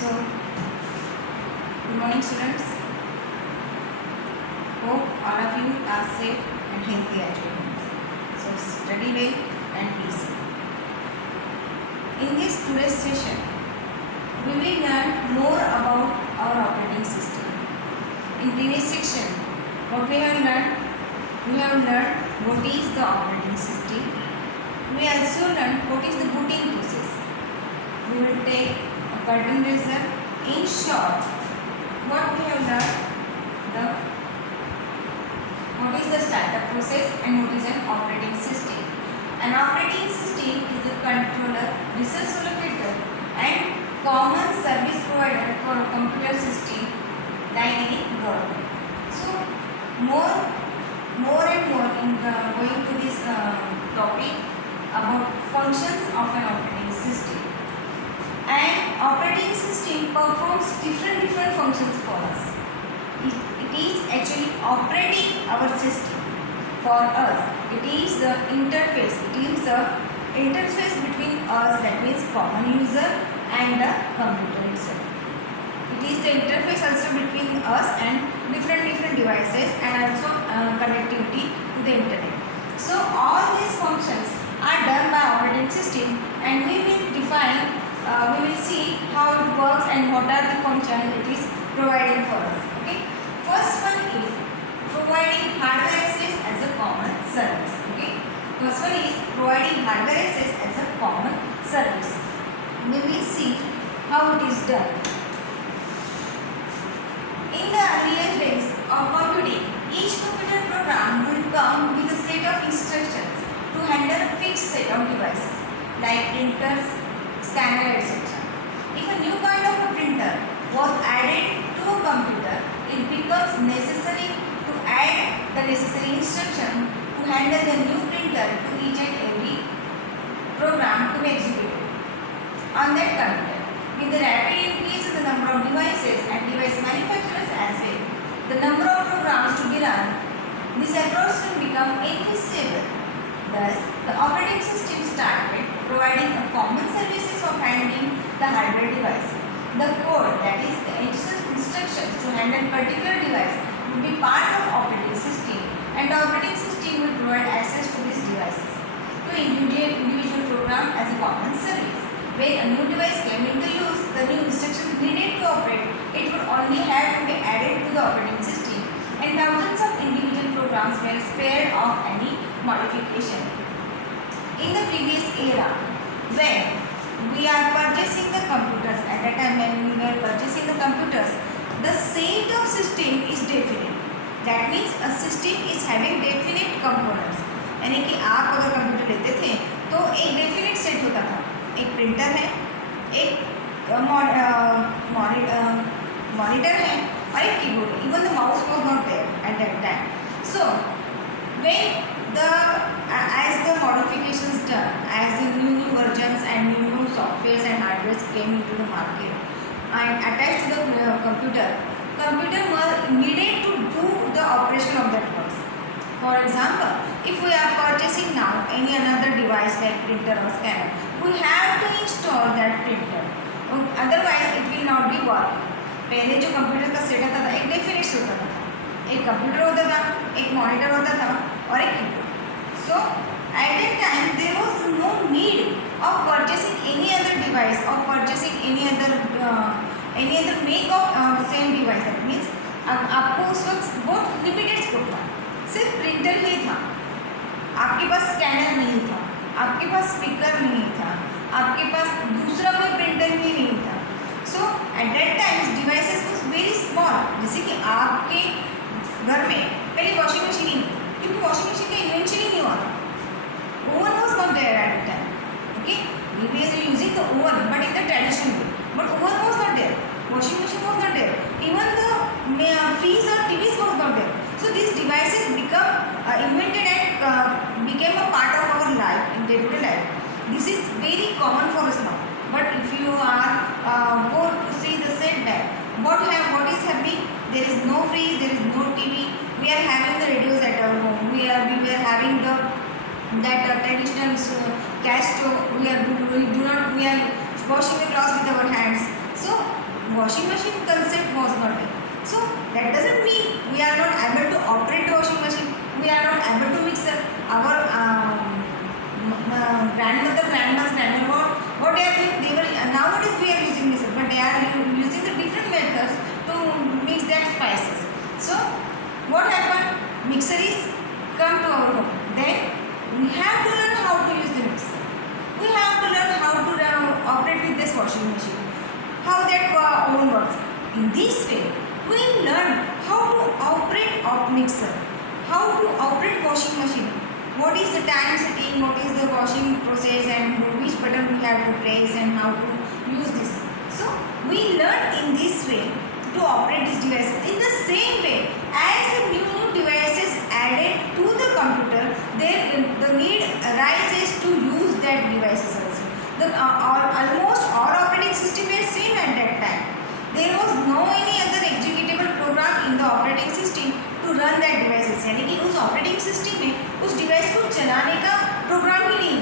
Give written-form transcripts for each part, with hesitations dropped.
So, good morning students. Hope all of you are safe and healthy at your homes. So, study well and be safe. In this today's session, we will learn more about our operating system. In previous section, what we have learned what is the operating system. We also learned what is the booting process. We will take a curtain raiser. In short, what we have learned, what is the startup process and what is an operating system. An operating system is the controller, resource allocator and common service provider for a computer system like in government. So, more and more in going to this topic about functions of an operating system. And operating system performs different functions for us. It is actually operating our system for us. It is the interface. It is the interface between us, that means common user and the computer itself. It is the interface also between us and different devices and also connectivity to the internet. So all these functions are done by operating system, and we will define. We will see how it works and what are the functions it is providing for us. Okay. First one is providing hardware access as a common service. Okay. First one is providing hardware access as a common service. We will see how it is done. In the earlier days of computing, each computer program will come with a set of instructions to handle a fixed set of devices like printers, scanner, etc. If a new kind of a printer was added to a computer, it becomes necessary to add the necessary instruction to handle the new printer to each and every program to be executed on that computer. With the rapid increase in the number of devices and device manufacturers as well, the number of programs to be run, this approach will become infeasible. Thus, the operating system started providing a common services of handling the hardware device. The code, that is the instructions to handle particular device, will be part of operating system, and the operating system will provide access to these devices to individual program as a common service. When a new device came into use, the new instructions needed to operate, it would only have to be added to the operating system, and thousands of individual programs were spared of any modification. In the previous era, when we are purchasing the computers, at that time when we were purchasing the computers, the set of system is definite. That means a system is having definite components. यानी कि आप अगर computer लेते थे तो एक definite set होता था. एक प्रिंटर है, एक मॉनिटर है और एक कीबोर्ड है. Even the mouse was not there at that time. So when as the modifications done, as the new versions and new softwares and hardwares came into the market and attached to the computer was needed to do the operation of that works. For example, if we are purchasing now any another device like printer or scanner, we have to install that printer. Otherwise, it will not be working. पहले जो computer का set आता था एक definite होता था. एक computer होता था, एक मॉनिटर होता था और एक keyboard. So at that time there was no need of purchasing any other device or purchasing any other make of same device. That means आपको उस वक्त बहुत लिमिटेड स्कोप था. सिर्फ प्रिंटर ही था. आपके पास स्कैनर नहीं था, आपके पास स्पीकर नहीं था, आपके पास दूसरा कोई प्रिंटर ही नहीं था. So at that time devices was very small. जैसे कि आपके घर में पहले वॉशिंग मशीन ही नहीं, क्योंकि वॉशिंग मशीन का इन्वेंशन ही नहीं हुआ था. Oven was not there at that time. Okay, we were using the oven but in the traditional way. But oven was not there, washing machine was not there, even the fridge और TVs was not there. So these devices become invented and became a part of our life in day-to-day life. This is very common for us now. But if you are go to see the setback, what is happening? There is no fridge, there is no TV. We are having the radios at our home. We were having that traditional gas stove. We are washing the clothes with our hands. So washing machine concept was not there. So that doesn't mean we are not able to operate the washing machine. We are not able to mix our grandmother, what they are doing, they were nowadays we are using this, but they are using the different methods to mix that spices. So what happened? Mixer is come to our home. Then we have to learn how to use the mixer. We have to learn how to operate with this washing machine. How that oven works. In this way, we learn how to operate mixer, how to operate washing machine. What is the time setting, what is the washing process, and which button we have to press and how to use this. So we learn in this way to operate these devices. In the same way, as the new devices added to the computer, the need arises to use that devices also. Almost all operating system were same at that time. There was no any other executable program in the operating system to run that devices. यानी कि उस operating system में उस device को चलाने का programme ही नहीं.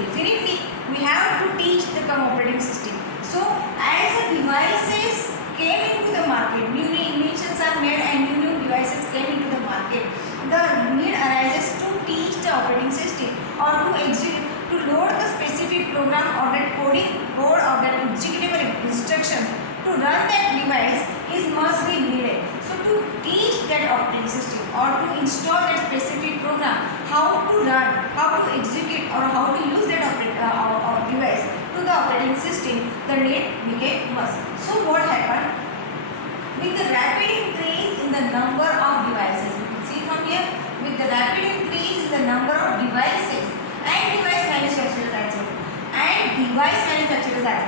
Definitely we have to teach the operating system. So as the devices came into the market, new inventions are made and new devices came into the market, the need arises to teach the operating system or to execute, to load the specific program or that code or that executable instructions to run that device is must be needed. So to teach that operating system or to install that specific program, how to run, how to execute or how to use that device to the operating system, the need became must. So what happened? With the rapid increase in the number of devices, you can see from here, with the rapid increase in the number of devices and device manufacturers also,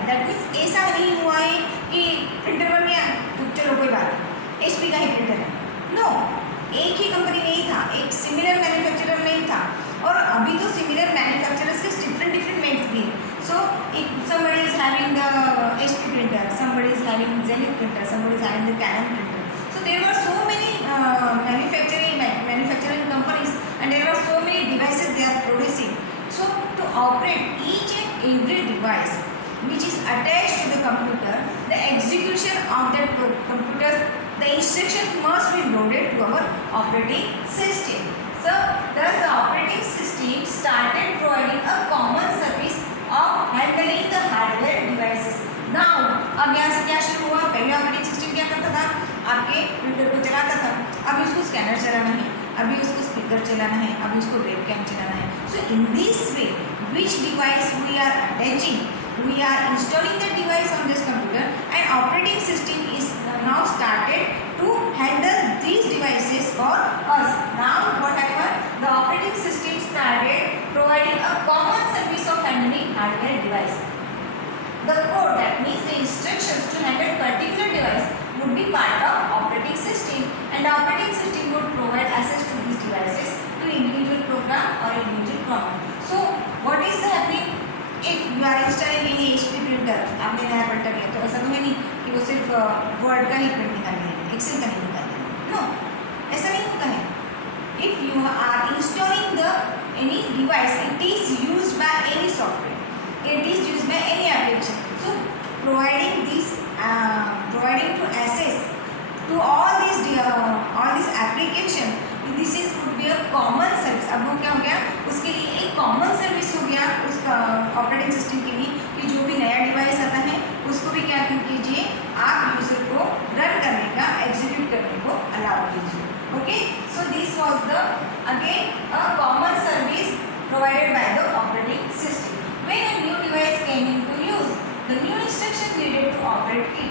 that means ऐसा नहीं हुआ है कि printer बन गया तो चलो कोई बात नहीं, HP का ही प्रिंटर है. नो, एक ही कंपनी नहीं था, एक सिमिलर मैन्युफैक्चरर नहीं था. और अभी तो सिमिलर मैन्युफैक्चरर्स के डिफरेंट मेक्स भी. So if somebody is having the HP printer, somebody is having Zenith printer, somebody is having the Canon printer. So there were so many manufacturing companies and there are so many devices they are producing. So to operate each and every device which is attached to the computer, the execution of that computer, the instructions must be loaded to our operating system. So thus the operating system started providing a common service of handling the hardware devices. Now अब यहाँ से क्या शुरू हुआ? पहले operating system क्या करता था? आपके प्रिंटर को चलाता था. अभी उसको स्कैनर चलाना है, अभी उसको स्पीकर चलाना है, अभी उसको वेबकैम चलाना है. So in this way, which device we are attaching, we are installing the device on this computer and operating system is now started to handle these devices for us. Now what happened? The operating system started providing a common service of handling hardware device. The code, that means the instructions to handle particular device, would be part of operating system and the operating system would provide access to these devices to individual program or individual program. So what is the happening? If you are installing any HP printer, आपने नया printer लिया तो ऐसा तो है नहीं कि वो सिर्फ वर्ड का ही प्रिंट निकालना है, एक्सेल का नहीं निकालना है. नो, ऐसा नहीं होता है. If you are installing the any device, it is used by any software, it is used by any application. So providing providing to access to all these application, this is would be a common service. अब वो क्या हो गया? उसके लिए एक common service हो गया उसका ऑपरेटिंग सिस्टम के लिए कि जो भी नया डिवाइस आता है उसको भी क्या कीजिए, आप यूजर को रन करने का, एग्जीक्यूट करने को अलाउ कीजिए. Okay, so this was the again a common service provided by the operating system. When a new device came into use, the new instruction needed to operate it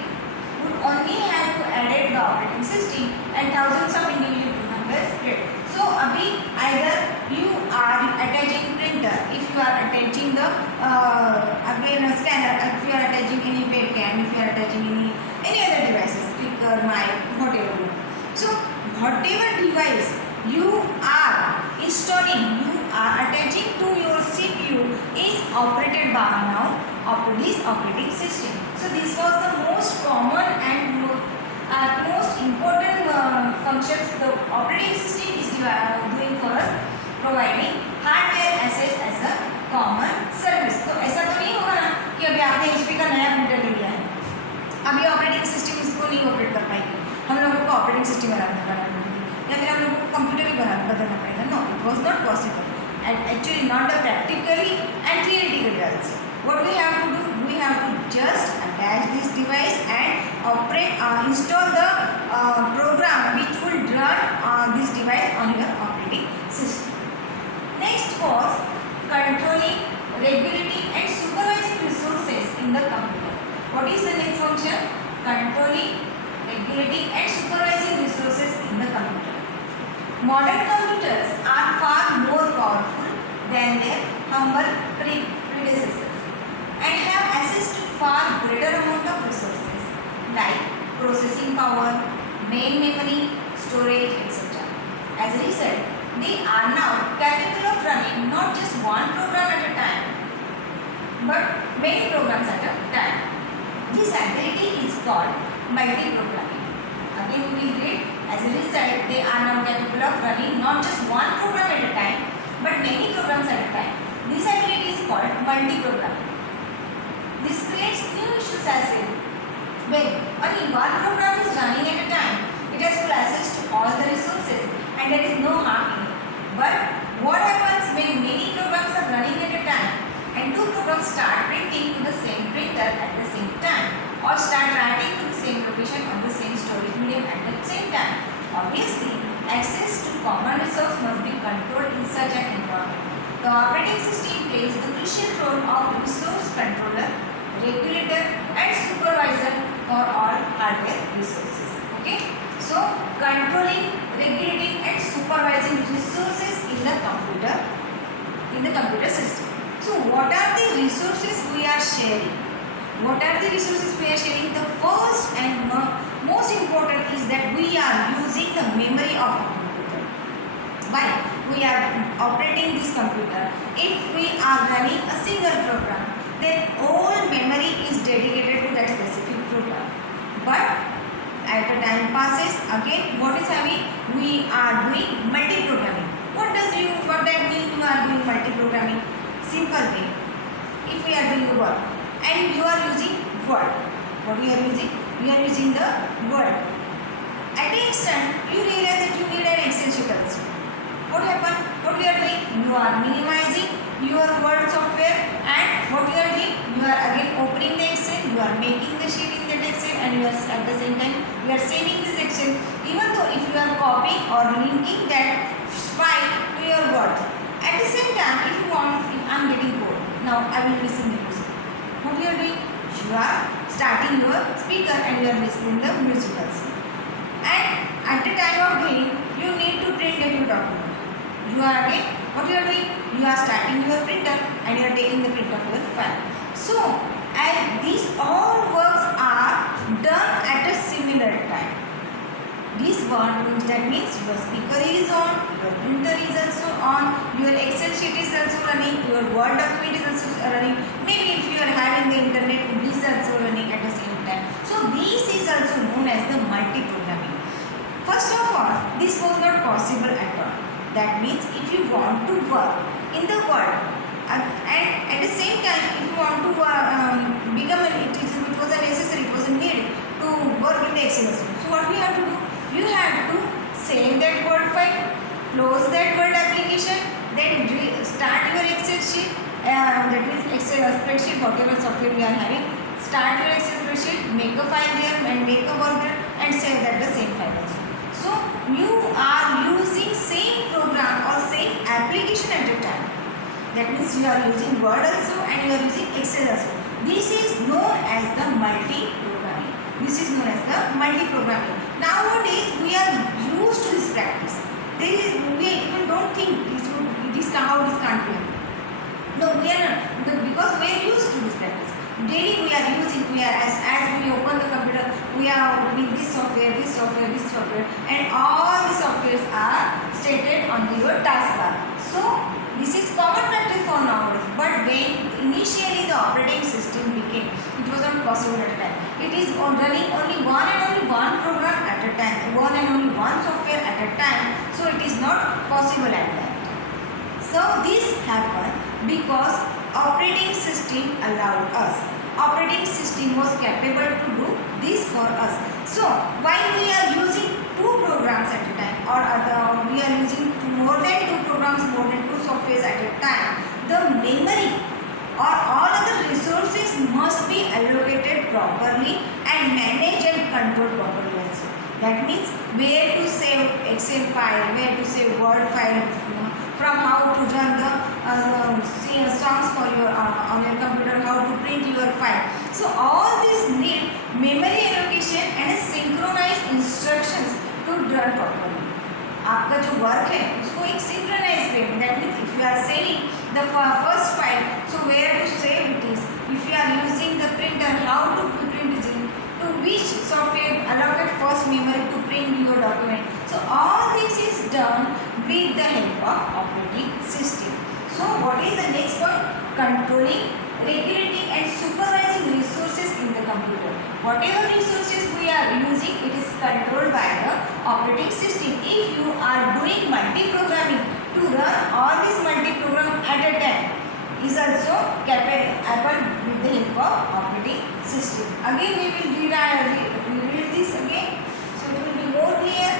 would only have to add the operating system and thousands of individual programs were spread. So abhi either you are attaching printer, if you are attaching the again a scanner, if you are attaching any webcam, if you are attaching any other devices, speaker, mic, whatever. So whatever device you are installing, you are attaching to your CPU is operated by now this operating system. So this was the most common and most important functions the operating system is doing for us, providing hardware access as a common service. तो ऐसा तो नहीं होगा ना कि अभी आपने HP का नया प्रिंटर ले लिया है, अभी ऑपरेटिंग ऑपरेटिंग सिस्टम बनाना पड़ेगी या फिर हम लोग को कंप्यूटर ही बदलना पड़ेगा. No, it was not possible. And actually not the practically and theoretically also. What we have to do? We have to just attach this device and operate, install the program which will run this device on your operating system. Next was controlling, regulating and supervising resources in the computer. What is the next function? Controlling, regulating and supervising resources in the computer. Modern computers are far more powerful than their humble predecessors and have access to far greater amount of resources like processing power, main memory, storage, etc. As a result, they are now capable of running not just one program at a time, but many programs at a time. This ability is called multi-programming. Again, we will read. As a result, they are now capable of running not just one program at a time, but many programs at a time. This ability is called multi-programming. This creates new issues as well. When only one program is running at a time, it has full access to all the resources and there is no harm in it. But what happens when many programs are running at a time and two programs start printing to the same printer at the same time or start writing to the same location on the same storage medium at the same time? Obviously, access to common resource must be controlled in such an environment. The operating system plays the crucial role of resource controller, regulator and supervisor for all hardware resources. Okay? So, controlling, regulating and supervising resources in the computer system. So, what are the resources we are sharing? What are the resources we are sharing? The first and most important is that we are using the memory of a computer. Why? We are operating this computer. If we are running a single program, then all memory is dedicated to that specific program. But as the time passes, again what is happening? We are doing multi-programming. What that mean you are doing multi-programming? Simple way. If we are doing a work and you are using Word, what we are using? We are using the Word. At the instant, you realize that you need an Excel sheet also. What happened? What we are doing? You are minimizing your Word software and what you are doing? You are again opening the Excel, you are making the sheet in that Excel and you are at the same time you are saving this Excel. Even though if you are copying or linking that file to your Word. At the same time, if you want, if I am getting bored, now I will listen to music. What you are doing? You are starting your speaker and you are listening the music also. And at the time of doing, you need to print a new document. You are again, what you are doing? You are starting your printer and you are taking the print of your file. So, and these all works are done at a similar time. This one means that means your speaker is on, your printer is also on, your Excel sheet is also running, your Word document is also running. Maybe if you are having the internet, this is also running at the same time. So this is also known as the multi-programming. First of all, this was not possible at all. That means if you want to work in the Word and at the same time if you want to become it was a necessary, it was a need to work in the Excel. So what we have to do? You have to save that Word file, close that Word application, then start your Excel sheet, that means Excel spreadsheet, whatever software you are having, start your Excel spreadsheet, make a file there and make a Word there and save that the same file also. So you are using same program or same application at a time. That means you are using Word also and you are using Excel also. This is known as the multi-programming. Nowadays we are used to this practice. We even don't think how this can't be. No, we are not, because we are used to this practice. Daily we are using, as we open the computer, we are opening this software, and all the softwares are stated on your taskbar. So this is common practice for nowadays. But when initially the operating system became, it was not possible at a time. It is running only one program at a time, only one software at a time. So it is not possible at that time. So this happened because operating system allowed us. Operating system was capable to do this for us. So while we are using two programs at a time, or we are using more than two programs, more than two softwares at a time, the memory or all other resources must be allocated properly and managed and controlled properly also. That means where to save Excel file, where to save Word file, from how to run the songs for your on your computer, how to print your file. So all these need memory allocation and synchronized instructions to run properly. आपका जो work है उसको एक synchronise way में, that means if you are saving the first file, so where to save it is, if you are using the printer, how to print it, to which software allocate first memory to print your document. So all this is done with the help of operating system. So what is the next point? Controlling, regulating and supervising resources in the computer. Whatever resources we are using, it is controlled by the operating system. If you are doing multi-programming, to run all this multi-program at a time is also capable with the help of operating system. Again we will read this again, so it will be more clear.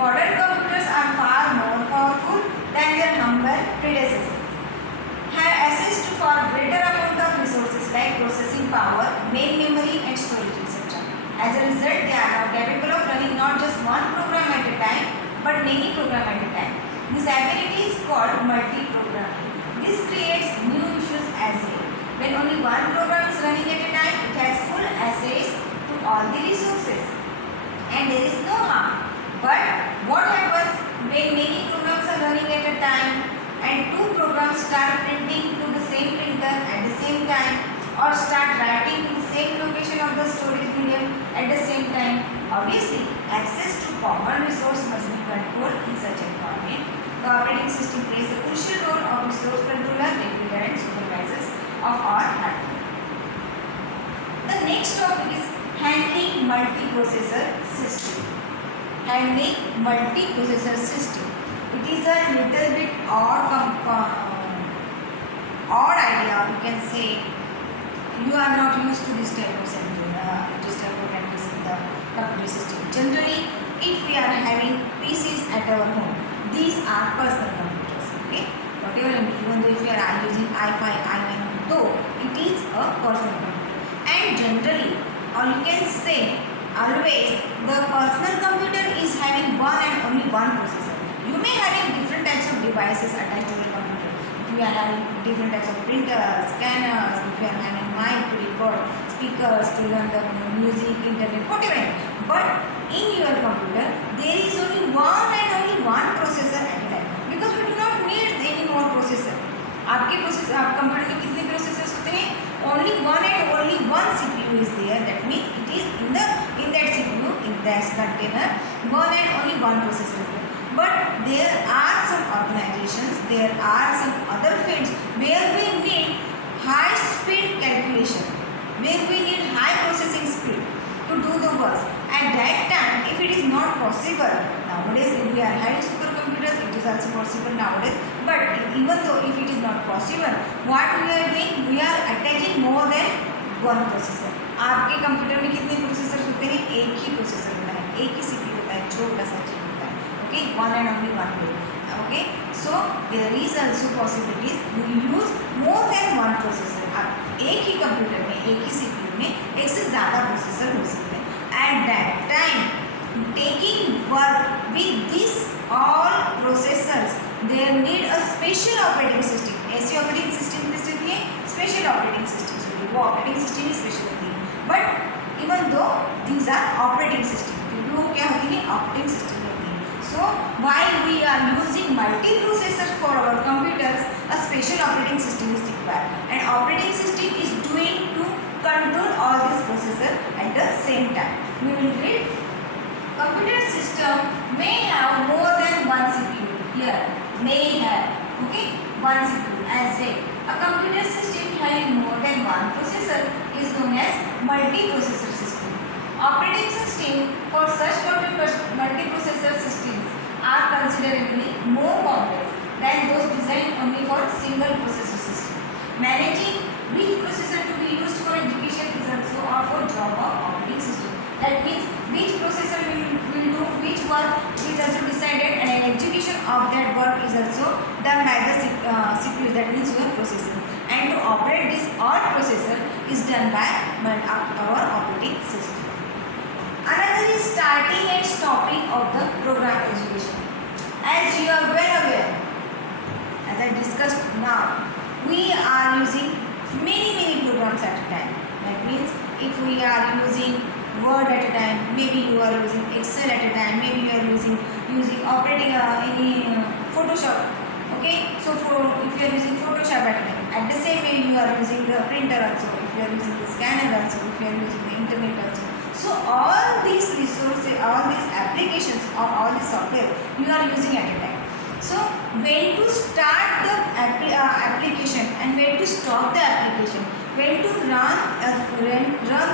Modern computers are far more powerful than their humble predecessors, have access to far greater amount of resources like processing power, main memory and storage, etc. As a result, they are now capable of running not just one program at a time but many programs at a time. This ability is called multi-programming. This creates new issues as well. When only one program is running at a time, it has full access to all the resources and there is no harm. But what happens when many programs are running at a time and two programs start printing to the same printer at the same time, or start writing to the same location of the storage medium at the same time? Obviously, access to common resource must be controlled in such environment. The operating system plays a crucial role of resource controller, regulator and supervisors of our hardware. The next topic is handling multiprocessor system. Handling multiprocessor system. It is a little bit odd idea. You can say you are not used to this type of practice in the computer system. Generally, if we are having PCs at our home, these are personal computers. Okay, whatever, even though if you are using i5, i9, though it is a personal computer, and generally, or you can say always, the personal computer is having one and only one processor. You may having different types of devices attached to your computer. If you are having different types of printers, scanners, if you are having mic to record, speakers to learn the music, internet, whatever. But in your computer, there is only one and only one processor at a time, because we do not need any more processor. आपके computer में कितने processors होते हैं? Only one and only one CPU is there. That means it is in that CPU, in that container, one and only one processor is there. But there are some organizations, there are some other fields where we need high speed calculation, where we need high processing speed to do the work. At that time, if it is not possible, nowadays if we are having supercomputers, it is also possible nowadays. But even though if it is not possible, what we are doing, we are attaching more than one processor. आपके computer में कितने processor होते हैं? एक ही processor होता है, एक ही CPU होता है, छोटा सा चिप होता है. Okay, one and only one way. Okay, so there is also possibilities we use more than one processor. आप एक ही कंप्यूटर में, एक ही CPU में एक से ज़्यादा प्रोसेसर हो सकते हैं. At that time, taking work with these all processors, they need a special operating system. ऐसे operating system किससे होती है? Special operating systems होती है. वो operating system ही special होती है. But even though these are operating system, क्योंकि वो क्या होती है? Operating system होती है. So while we are using multiprocessors for our computers, a special operating system is required, and operating system is doing to control all these processors at the same time. We will read. Computer system may have more than one CPU. Here, may have. Okay, one CPU as well. A computer system having more than one processor is known as multiprocessor system. Operating system for such multiprocessor systems are considerably more complex than those designed only for single processor system. Managing which processor to be used for education is also or for job of operating system. That means which processor will do which work is also decided, and execution of that work is also done by the CPU, that means your processor. And to operate this all processor is done by our operating system. Another is starting and stopping of the program execution. As you are well aware, as I discussed now, we are using many programs at a time. That means if we are using Word at a time, maybe you are using Excel at a time, maybe you are using operating any Photoshop. Okay, so if you are using Photoshop at a time, at the same way you are using the printer also, if you are using the scanner also, if you are using the internet also. So all these resources, all these applications or all the software you are using at a time. So when to start the application and when to stop the application, when to run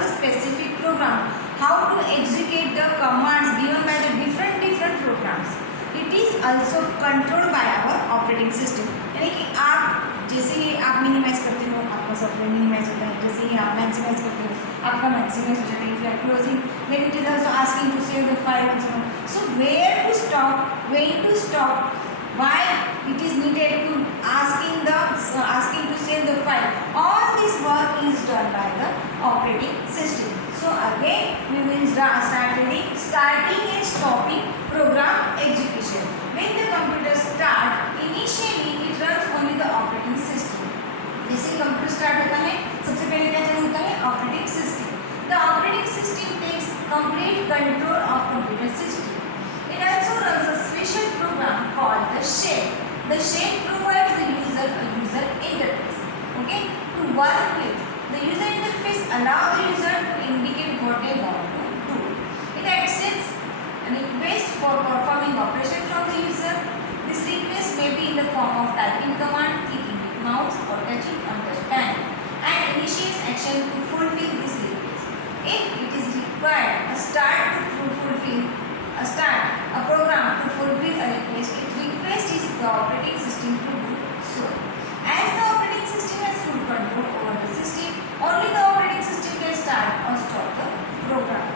the specific program, how to execute the commands given by the different programs, it is also controlled by our operating system. यानी कि आप जैसे ही आप minimise करते हो आपका software minimise होता है, जैसे ही आप मैक्सिमाइज करते हो आपका मैक्सिमाइज हो जाता है. If you are closing, then it is also asking to save the file and so on. So where to stop, when to stop, why it is needed to asking to save the file, all this work is done by the operating system. So again we will start with starting and stopping program execution. When the computer start, initially it runs only the operating system. जैसे ही computer start होता है सबसे पहले क्या चालू होता है, operating system. The operating system takes complete control of computer system. It also runs a special program called the shell. The shell provides the user a user interface. Okay, to work with. The user interface allows the user to indicate what they want to do. It accepts a request for performing operation from the user. This request may be in the form of typing command, clicking with mouse or touching on touchpad, and initiates action to fulfill this request. If it is required a program to fulfill a request, it requests the operating system to do so. As the operating system has full control over the system, only the operating system can start or stop the program.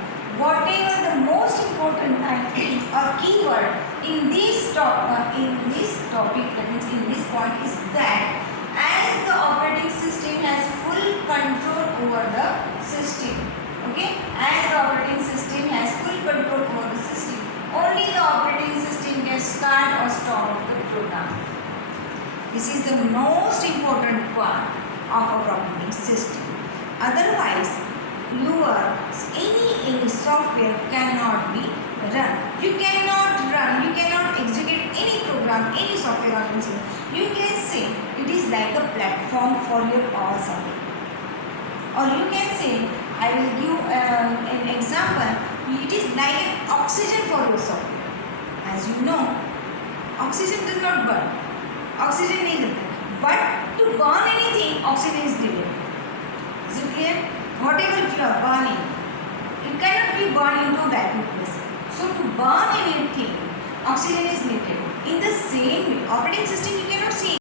Whatever the most important or keyword in this topic, that means in this point, is that as the operating system has full control over the system. Okay, as the operating system has full control over the system, only the operating system can start or stop the program. This is the most important part of our operating system. Otherwise, any software cannot be run. You cannot execute any program, any software on your system. You can say it is like a platform for your power supply. Or you can say, I will give an example, it is like an oxygen for your software. As you know, oxygen does not burn. Oxygen is needed. But to burn anything, oxygen is needed. Is it clear? Whatever you are burning, it cannot be burned into a vacuum place. So to burn anything, oxygen is needed. In the same way, operating system you cannot see